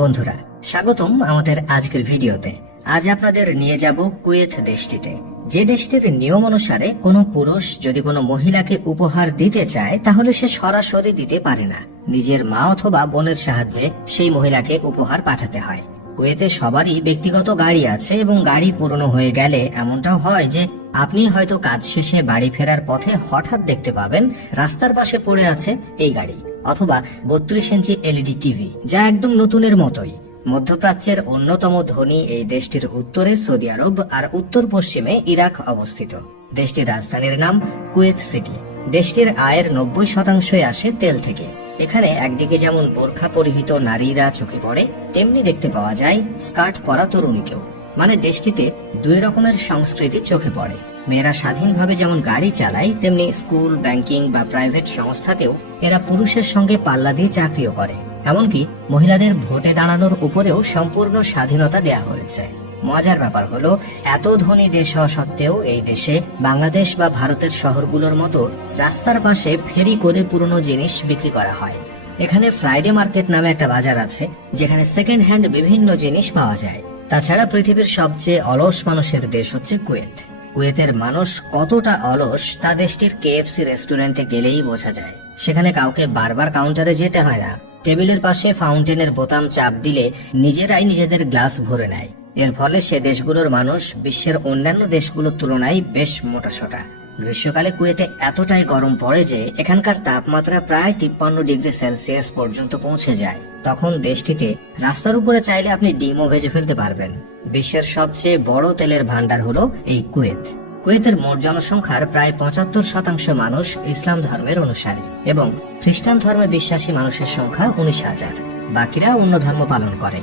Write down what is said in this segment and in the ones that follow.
বন্ধুরা, স্বাগতম আমাদের আজকের ভিডিওতে। আজ আপনাদের নিয়ে যাব কুয়েত দেশটিতে, যে দেশটির নিয়ম অনুসারে কোনো পুরুষ যদি কোনো মহিলাকে উপহার দিতে চায় তাহলে সে সরাসরি দিতে পারে না, নিজের মা অথবা বোনের সাহায্যে সেই মহিলাকে উপহার পাঠাতে হয়। কুয়েতে সবারই ব্যক্তিগত গাড়ি আছে এবং গাড়ি পুরনো হয়ে গেলে এমনটাও হয় যে আপনি হয়তো কাজ শেষে বাড়ি ফেরার পথে হঠাৎ দেখতে পাবেন রাস্তার পাশে পড়ে আছে এই গাড়ি, অথবা 32 ইঞ্চি এলইডি টিভি, যা একদম নতুনের মতোই। মধ্যপ্রাচ্যের অন্যতম ধনী এই দেশটির উত্তরে সৌদি আরব আর উত্তর পশ্চিমে ইরাক অবস্থিত। দেশটির রাজধানীর নাম কুয়েত সিটি। দেশটির আয়ের 90% আসে তেল থেকে। এখানে একদিকে যেমন বোরখা পরিহিত নারীরা চোখে পড়ে, তেমনি দেখতে পাওয়া যায় স্কার্ট পরা তরুণীকেও। মানে দেশটিতে দুই রকমের সংস্কৃতি চোখে পড়ে। মেয়েরা স্বাধীনভাবে যেমন গাড়ি চালায়, তেমনি স্কুল, ব্যাংকিং বা প্রাইভেট সংস্থাতেও এরা পুরুষের সঙ্গে পাল্লা দিয়ে চাকরিও করে। এমনকি মহিলাদের ভোটে দাঁড়ানোর উপরেও সম্পূর্ণ স্বাধীনতা দেয়া হয়েছে। মজার ব্যাপার হলো, এত ধনী দেশ হওয়া সত্ত্বেও এই দেশে বাংলাদেশ বা ভারতের শহরগুলোর মতো রাস্তার পাশে ফেরি করে পুরনো জিনিস বিক্রি করা হয়। এখানে ফ্রাইডে মার্কেট নামে একটা বাজার আছে, যেখানে সেকেন্ড হ্যান্ড বিভিন্ন জিনিস পাওয়া যায়। তাছাড়া পৃথিবীর সবচেয়ে অলস মানুষের দেশ হচ্ছে কুয়েত। কুয়েতের মানুষ কতটা অলস তা দেশটির কেএফসি রেস্টুরেন্টে গেলেই বোঝা যায়। সেখানে কাউকে বারবার কাউন্টারে যেতে হয় না, টেবিলের পাশে ফাউন্টেনের বোতাম চাপ দিলে নিজেরাই নিজেদের গ্লাস ভরে নেয়। এর ফলে সে দেশগুলোর মানুষ বিশ্বের অন্যান্য দেশগুলোর তুলনায় বেশ মোটাসোটা। গ্রীষ্মকালে কুয়েতে এতটাই গরম পড়ে যে এখানকার তাপমাত্রা প্রায় 53 ডিগ্রি সেলসিয়াস পর্যন্ত পৌঁছে যায়। তখন দেশটিতে রাস্তার উপরে চাইলে আপনি ডিমও ভেজে ফেলতে পারবেন। বিশ্বের সবচেয়ে বড় তেলের ভান্ডার হলো এই কুয়েত। কুয়েতের মোট জনসংখ্যার প্রায় 75% মানুষ ইসলাম ধর্মের অনুসারী এবং খ্রিস্টান ধর্মে বিশ্বাসী মানুষের সংখ্যা 19,000। বাকিরা অন্য ধর্ম পালন করে।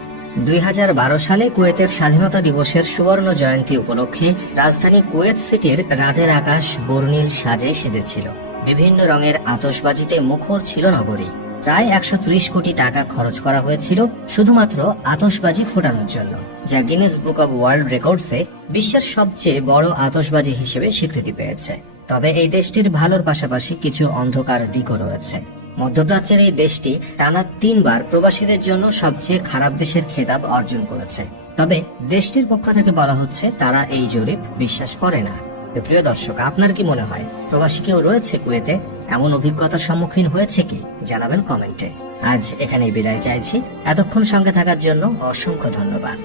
2012 সালে কুয়েতের স্বাধীনতা দিবসের সুবর্ণ জয়ন্তী উপলক্ষে রাজধানী কুয়েত সিটির রাতের আকাশ বর্ণিল সাজে সেজেছিল। বিভিন্ন রঙের আতশবাজিতে মুখর ছিল নগরী। প্রায় 130 কোটি টাকা খরচ করা হয়েছিল শুধুমাত্র আতশবাজি ফোটানোর জন্য, যা গিনেস বুক অব ওয়ার্ল্ড রেকর্ডসে বিশ্বের সবচেয়ে বড় আতশবাজি হিসেবে স্বীকৃতি পেয়েছে। তবে এই দেশটির ভালোর পাশাপাশি কিছু অন্ধকার দিকও রয়েছে। মধ্যপ্রাচ্যের এই দেশটি টানা 3 বার প্রবাসীদের জন্য সবচেয়ে খারাপ দেশের খেতাব অর্জন করেছে। তবে দেশটির পক্ষ থেকে বলা হচ্ছে তারা এই জরিপ বিশ্বাস করে না। প্রিয় দর্শক, আপনার কি মনে হয় প্রবাসী কেউ রয়েছে কুয়েতে? এমন অভিজ্ঞতার সম্মুখীন হয়েছে কি? জানাবেন কমেন্টে। আজ এখানেই বিদায় চাইছি। এতক্ষণ সঙ্গে থাকার জন্য অসংখ্য ধন্যবাদ।